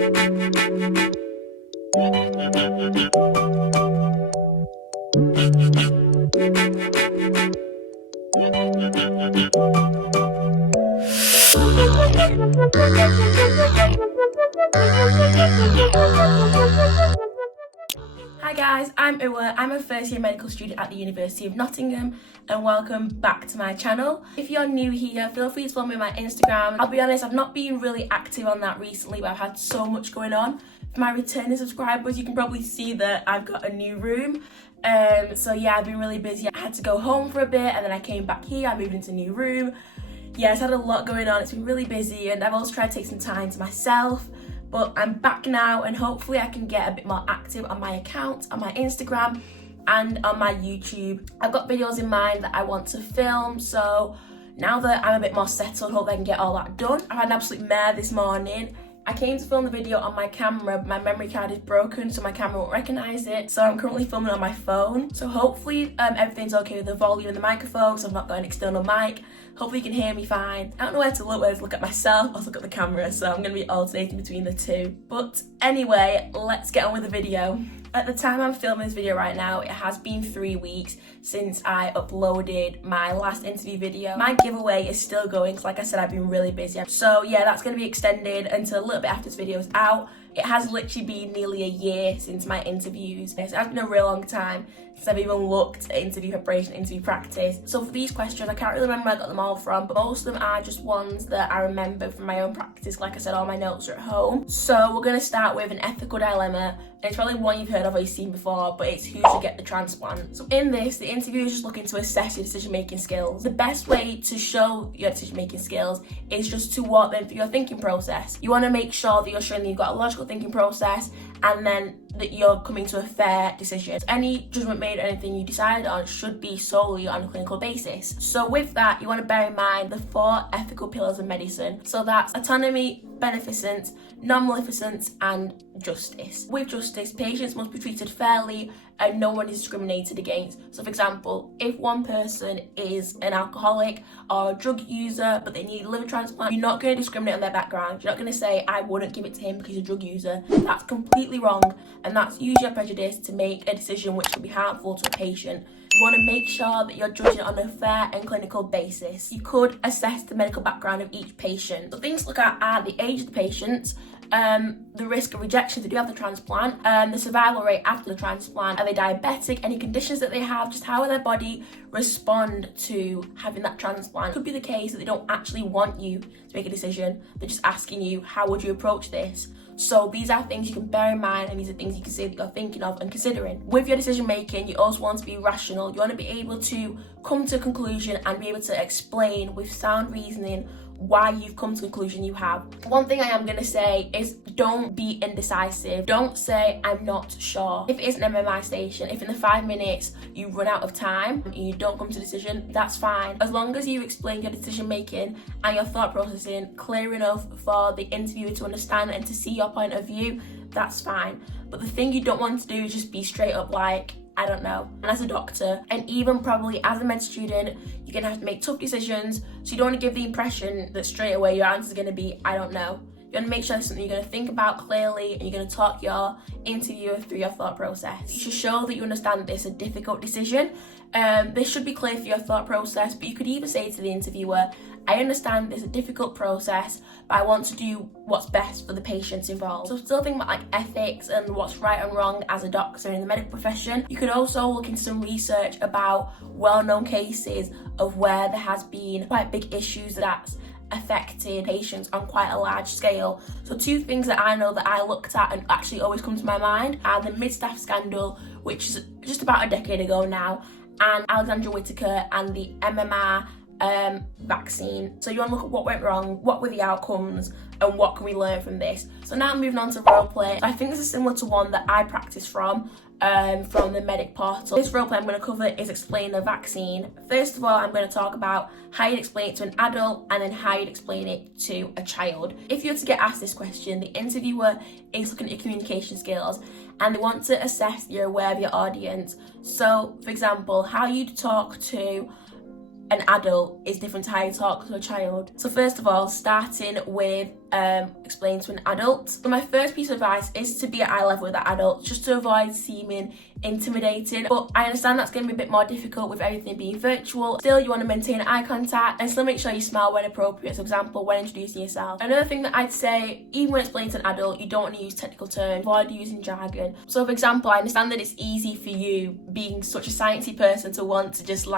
Hi guys, I'm Uwa. I'm a first year medical student at the University of Nottingham and welcome back to my channel. If you're new here, feel free to follow me on my Instagram. I'll be honest, I've not been really active on that recently, but I've had so much going on. For my returning subscribers, you can probably see that I've got a new room. So yeah, I've been really busy. I had to go home for a bit and then I came back here, I moved into a new room. Yeah, it's had a lot going on, it's been really busy, and I've also tried to take some time to myself. But I'm back now and hopefully I can get a bit more active on my account, on my Instagram and on my YouTube. I've got videos in mind that I want to film, so now that I'm a bit more settled, hope I can get all that done. I had an absolute mare this morning. I came to film the video on my camera, but my memory card is broken, so my camera won't recognise it. So I'm currently filming on my phone. So hopefully everything's okay with the volume and the microphone, so I've not got an external mic. Hopefully you can hear me fine. I don't know where to look, whether to look at myself or to look at the camera, so I'm going to be alternating between the two. But anyway, let's get on with the video. At the time I'm filming this video right now, it has been 3 weeks since I uploaded my last interview video. My giveaway is still going because, like I said, I've been really busy. So yeah, that's going to be extended until a little bit after this video is out. It has literally been nearly a year since my interviews. It has been a real long time since I've even looked at interview preparation, interview practice. So for these questions, I can't really remember where I got them all from, but most of them are just ones that I remember from my own practice. Like I said, all my notes are at home. So we're going to start with an ethical dilemma. And it's probably one you've heard of or you've seen before, but it's who should get the transplant. So in this, the interviewer is just looking to assess your decision-making skills. The best way to show your decision-making skills is just to walk them through your thinking process. You want to make sure that you're showing that you've got a logical thinking process and then that you're coming to a fair decision. So any judgment made or anything you decide on should be solely on a clinical basis. So with that, you want to bear in mind the 4 ethical pillars of medicine. So that's autonomy, beneficence, non-maleficence and justice. With justice, patients must be treated fairly and no one is discriminated against. So for example, if one person is an alcoholic or a drug user but they need a liver transplant, you're not going to discriminate on their background. You're not going to say, I wouldn't give it to him because he's a drug user. That's completely wrong, and that's using your prejudice to make a decision which could be harmful to a patient. You want to make sure that you're judging on a fair and clinical basis. You could assess the medical background of each patient. So things to look at are the age of the patients, the risk of rejection if they do have the transplant, the survival rate after the transplant, are they diabetic, any conditions that they have, just how will their body respond to having that transplant. It could be the case that they don't actually want you to make a decision, they're just asking you, how would you approach this? So these are things you can bear in mind, and these are things you can say that you're thinking of and considering. With your decision making, you also want to be rational. You want to be able to come to a conclusion and be able to explain with sound reasoning why you've come to the conclusion you have. One thing I am going to say is don't be indecisive. Don't say, I'm not sure. If it is an MMI station, if in the 5 minutes you run out of time and you don't come to a decision, that's fine. As long as you explain your decision making and your thought processing clear enough for the interviewer to understand and to see your point of view, that's fine. But the thing you don't want to do is just be straight up like, I don't know. And as a doctor, and even probably as a med student, you're going to have to make tough decisions. So you don't want to give the impression that straight away your answer is going to be, I don't know. You want to make sure it's something you're going to think about clearly and you're going to talk your interviewer through your thought process. You should show that you understand that this is a difficult decision. This should be clear for your thought process, but you could even say to the interviewer, I understand this is a difficult process, but I want to do what's best for the patients involved. So still think about like ethics and what's right and wrong as a doctor in the medical profession. You could also look into some research about well-known cases of where there has been quite big issues that's affected patients on quite a large scale. So 2 things that I know that I looked at and actually always come to my mind are the mid-staff scandal, which is just about a decade ago now, and Alexandra Whitaker and the MMR vaccine. So you want to look at what went wrong, what were the outcomes, and what can we learn from this. So now moving on to roleplay. So I think this is similar to one that I practice from the Medic portal. This roleplay I'm going to cover is explain the vaccine. First of all, I'm going to talk about how you'd explain it to an adult and then how you'd explain it to a child. If you were to get asked this question, the interviewer is looking at your communication skills and they want to assess you're aware of your audience. So, for example, how you'd talk to an adult is different to how you talk to a child. So first of all, starting with explain to an adult. So my first piece of advice is to be at eye level with that adult, just to avoid seeming intimidating. But I understand that's going to be a bit more difficult with everything being virtual. Still, you want to maintain eye contact and still make sure you smile when appropriate. So, for example, when introducing yourself. Another thing that I'd say, even when explaining to an adult, you don't want to use technical terms, avoid using jargon. So, for example, I understand that it's easy for you, being such a sciencey person, to want to just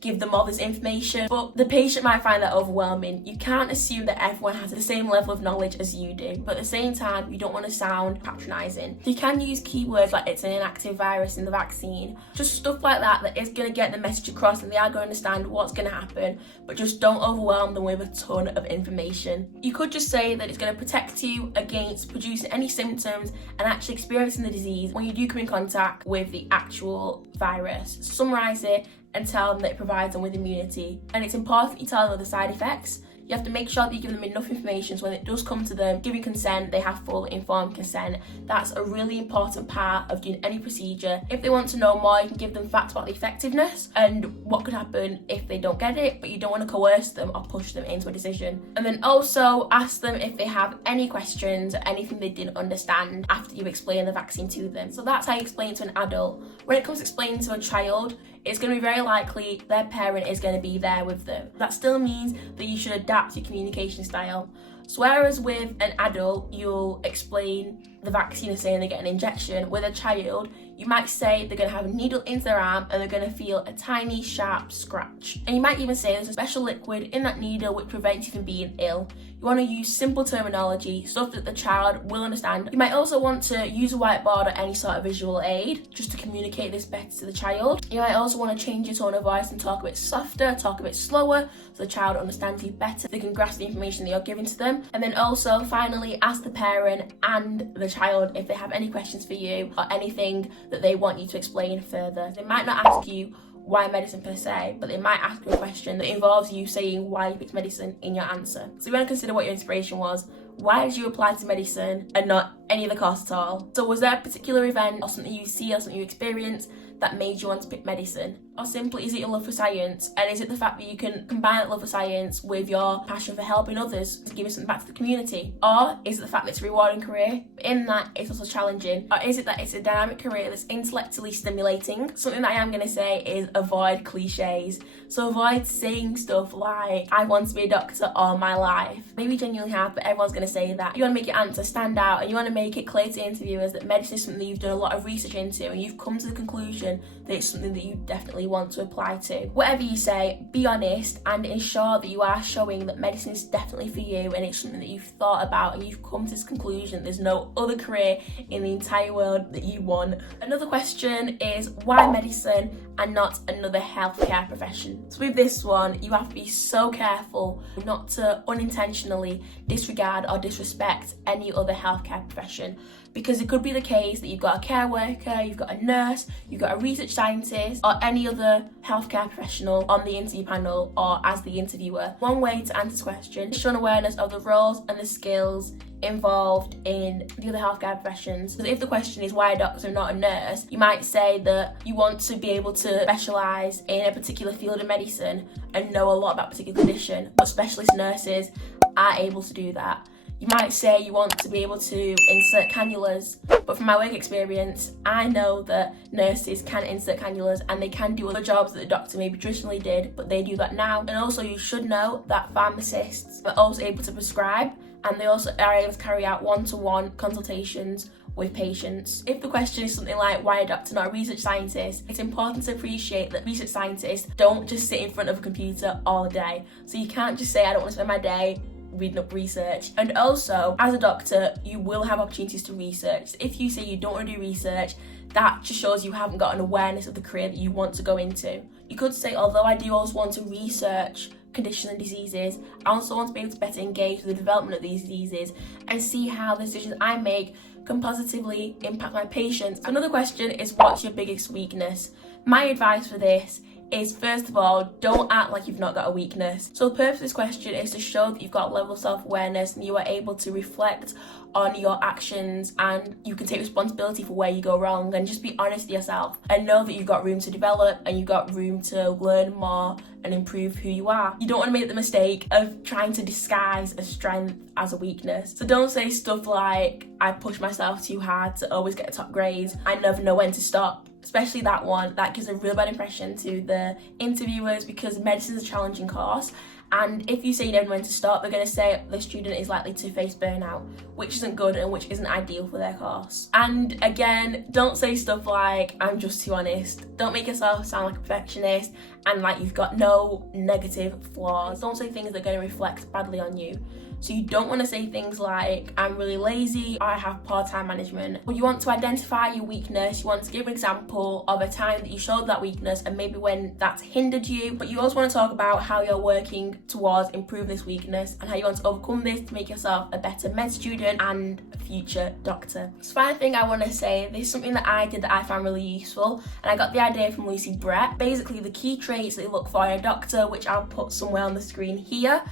give them all this information, but the patient might find that overwhelming. You can't assume that everyone has the same level of knowledge as you do, but at the same time, you don't want to sound patronising. You can use keywords like it's an inactive virus in the vaccine, just stuff like that that is going to get the message across and they are going to understand what's going to happen, but just don't overwhelm them with a ton of information. You could just say that it's going to protect you against producing any symptoms and actually experiencing the disease when you do come in contact with the actual virus. Summarise it and tell them that it provides them with immunity. And it's important you tell them the side effects. You have to make sure that you give them enough information so when it does come to them giving consent, they have full informed consent. That's a really important part of doing any procedure. If they want to know more, you can give them facts about the effectiveness and what could happen if they don't get it, but you don't want to coerce them or push them into a decision. And then also ask them if they have any questions or anything they didn't understand after you've explained the vaccine to them. So that's how you explain it to an adult. When it comes to explaining to a child, it's going to be very likely their parent is going to be there with them. That still means that you should adapt your communication style. So whereas with an adult, you'll explain the vaccine and saying they get an injection, with a child, you might say they're going to have a needle into their arm and they're going to feel a tiny sharp scratch. And you might even say there's a special liquid in that needle which prevents you from being ill. You want to use simple terminology, stuff that the child will understand. You might also want to use a whiteboard or any sort of visual aid just to communicate this better to the child. You might also want to change your tone of voice and talk a bit softer, talk a bit slower, so the child understands you better, they can grasp the information that you're giving to them. And then also, finally, ask the parent and the child if they have any questions for you or anything that they want you to explain further. They might not ask you why medicine per se, but they might ask you a question that involves you saying why you picked medicine in your answer. So you want to consider what your inspiration was. Why did you apply to medicine and not any other course at all? So was there a particular event or something you see or something you experience that made you want to pick medicine? Or simply, is it your love for science? And is it the fact that you can combine that love for science with your passion for helping others, to giving something back to the community? Or is it the fact that it's a rewarding career, but in that it's also challenging? Or is it that it's a dynamic career that's intellectually stimulating? Something that I am going to say is avoid cliches. So avoid saying stuff like, I want to be a doctor all my life. Maybe you genuinely have, but everyone's going to say that. You want to make your answer stand out and you want to make it clear to interviewers that medicine is something that you've done a lot of research into and you've come to the conclusion that it's something that you definitely want to apply to. Whatever you say, be honest and ensure that you are showing that medicine is definitely for you and it's something that you've thought about and you've come to this conclusion there's no other career in the entire world that you want. Another question is, why medicine and not another healthcare profession? So with this one, you have to be so careful not to unintentionally disregard or disrespect any other healthcare profession, because it could be the case that you've got a care worker, you've got a nurse, you've got a research scientist or any other healthcare professional on the interview panel or as the interviewer. One way to answer this question is showing awareness of the roles and the skills involved in the other healthcare professions. So if the question is why a doctor and not a nurse, you might say that you want to be able to specialise in a particular field of medicine and know a lot about a particular condition, but specialist nurses are able to do that. You might say you want to be able to insert cannulas, but from my work experience, I know that nurses can insert cannulas and they can do other jobs that the doctor maybe traditionally did, but they do that now. And also you should know that pharmacists are also able to prescribe and they also are able to carry out one-to-one consultations with patients. If the question is something like why a doctor not a research scientist, it's important to appreciate that research scientists don't just sit in front of a computer all day. So you can't just say I don't want to spend my day reading up research. And also, as a doctor, you will have opportunities to research. So if you say you don't want to do research, that just shows you haven't got an awareness of the career that you want to go into. You could say, although I do always want to research conditions and diseases, I also want to be able to better engage with the development of these diseases and see how the decisions I make can positively impact my patients. So another question is, what's your biggest weakness? My advice for this is, first of all, don't act like you've not got a weakness. So the purpose of this question is to show that you've got a level of self-awareness and you are able to reflect on your actions, and you can take responsibility for where you go wrong and just be honest with yourself and know that you've got room to develop and you've got room to learn more and improve who you are. You don't want to make the mistake of trying to disguise a strength as a weakness. So don't say stuff like, I push myself too hard to always get top grades, I never know when to stop. Especially that one, that gives a real bad impression to the interviewers, because medicine is a challenging course, and if you say you don't know when to stop, they're going to say the student is likely to face burnout, which isn't good and which isn't ideal for their course. And again, don't say stuff like, I'm just too honest. Don't make yourself sound like a perfectionist and like you've got no negative flaws. Don't say things that are going to reflect badly on you. So you don't want to say things like, I'm really lazy, or I have poor time management. But you want to identify your weakness, you want to give an example of a time that you showed that weakness and maybe when that's hindered you. But you also want to talk about how you're working towards improving this weakness and how you want to overcome this to make yourself a better med student and a future doctor. So final thing I want to say, this is something that I did that I found really useful, and I got the idea from Lucy Brett. Basically the key traits that you look for in a doctor, which I'll put somewhere on the screen here.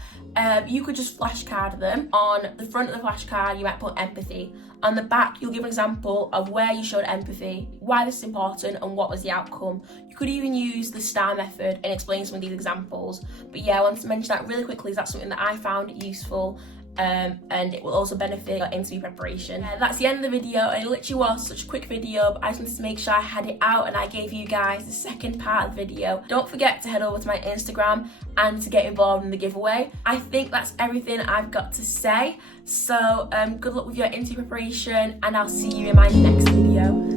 You could just flashcard them. On the front of the flashcard, you might put empathy. On the back, you'll give an example of where you showed empathy, why this is important, and what was the outcome. You could even use the STAR method and explain some of these examples. But yeah, I wanted to mention that really quickly, as that's something that I found useful. And it will also benefit your interview preparation. That's the end of the video, and it literally was such a quick video, but I just wanted to make sure I had it out and I gave you guys the second part of the video. Don't forget to head over to my Instagram and to get involved in the giveaway. I think that's everything I've got to say, so good luck with your interview preparation, and I'll see you in my next video.